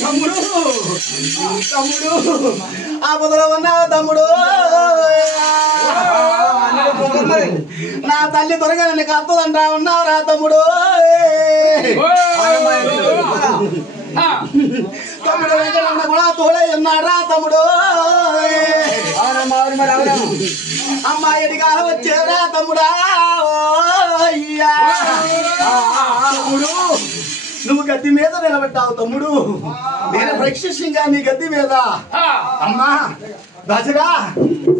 తమ్ముడు తమ్ముడు ఆపదలో ఉన్నావు తమ్ముడు. నా తల్లి త్వరగా నన్ను కత్తదంటా ఉన్నావురా తమ్ముడు. తమ్ముడు వెంకటరమణ కూడా తోడై ఉన్నారా తమ్ముడు. అమ్మాయి కాలం వచ్చేరా తమ్ముడా. తమ్ముడు నువ్వు గద్దె మీద నిలబెట్టావు తమ్ముడు. నేను ప్రక్షిషంగా నీ గద్దె మీద. అమ్మా దసరా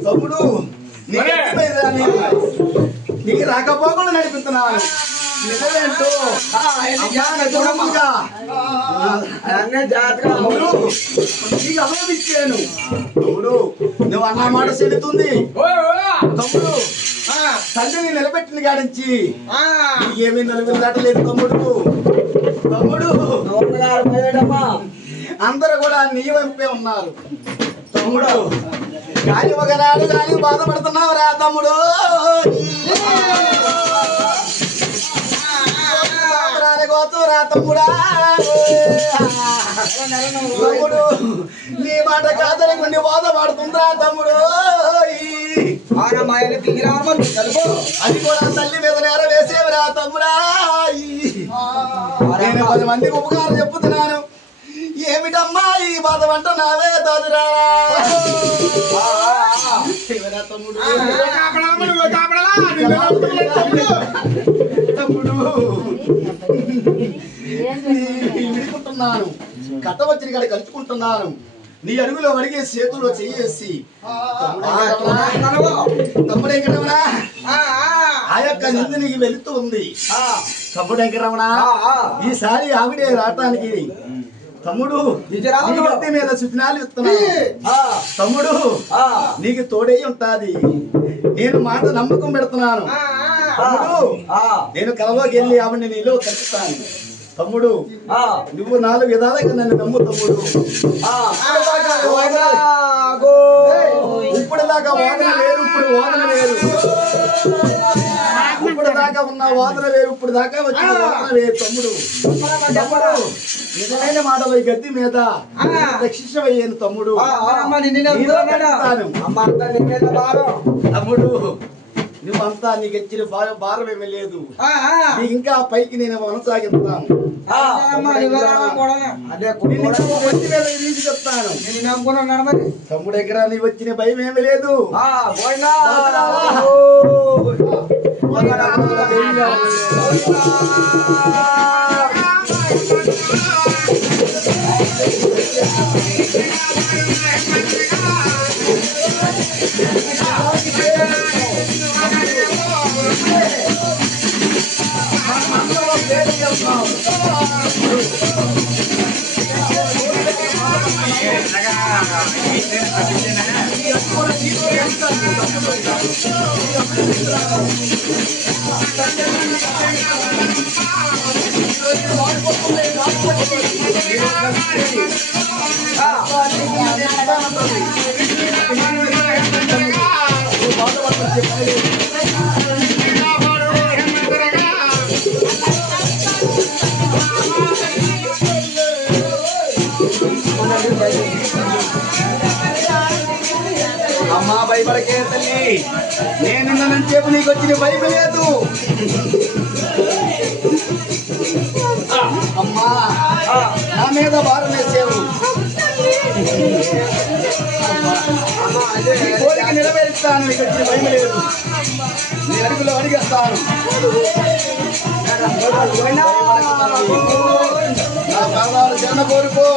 తమ్ముడు నీ గద్దె మీద నీకు రాకపోకుండా నడిపిస్తున్నాను. నిజమేంటో తమ్ముడు నీకు అభివృద్ధిచ్చాను తమ్ముడు. నువ్వు అన్న మాట చెల్లుతుంది తమ్ముడు. తండ్రిని నిలబెట్టిన కాడించి నీకేమీ నలుగురు దాటలేదు తమ్ముడు. తమ్ముడు అందరూ కూడా నీ వైపే ఉన్నారు తమ్ముడు. గాలి ఒకనాడు గాలి బాధపడుతున్నావు రా తమ్ముడు. రా తమ్ముడా తమ్ముడు నీ మాట కాదనుకుండి బాధపడుతుందిరా తమ్ముడు. అది కూడా తల్లి మీద నెరవేసేవరా తమ్ముడా. నేను 10 మందికి ఉపకారం చెప్పుతున్నాను. ఏమిటమ్మా ఈ బాధ అంటున్నావే తదురా తమ్ముడు. తమ్ముడు విడుకుంటున్నాను. కట్ట వచ్చిన కాడ కలుచుకుంటున్నాను. నీ అడుగులో అడిగే చేతుల్లో చెయ్యేసి తమ్ముడు వెంకటరమణ ఆ యొక్క నింద నీకు వెళుతూ ఉంది. తమ్ముడు వెంకటరమణ ఈసారి ఆవిడే రావటానికి తమ్ముడు గద్దె మీద సూచనలు ఇస్తున్నాను. తమ్ముడు నీకు తోడై ఉంటాది. నేను మాట నమ్మకం పెడుతున్నాను తమ్ముడు. నేను కలలోకి వెళ్ళి ఆవిడని నీలో కలుపుతాను తమ్ముడు. నువ్వు 4 విధాలుగా నన్ను నమ్ము తమ్ముడు. ఇప్పుడు దాకా వాదన వేరు, ఇప్పుడు వాదన వేరు. ఇప్పుడు దాకా ఉన్న వాదన వేరు, ఇప్పుడు దాకా వచ్చిన వాదన వేరు తమ్ముడు. తమ్ముడు నిజమైన మాటలు ఈ గద్దె మీద రక్షించవయ్యాను తమ్ముడు. తమ్ముడు నువ్వంతా నీకు ఇచ్చిన భారం ఏమీ లేదు. నీకు ఇంకా పైకి నేను కొనసాగిస్తాను. చెప్తాను తమ్ముడు దగ్గర నీ వచ్చిన భయం ఏమి లేదు. అమ్మా భయపడకే తల్లి. నేను నిన్న చెప్పు నీకు వచ్చిన భయం లేదు. అమ్మా నా మీద భారం వేసేవు. కోరిక నెరవేరుస్తాను. నీకు వచ్చిన భయం లేదు. నీ అడుగులో అడిగేస్తాను. నా పాదాలు చిన్న కోరుకో.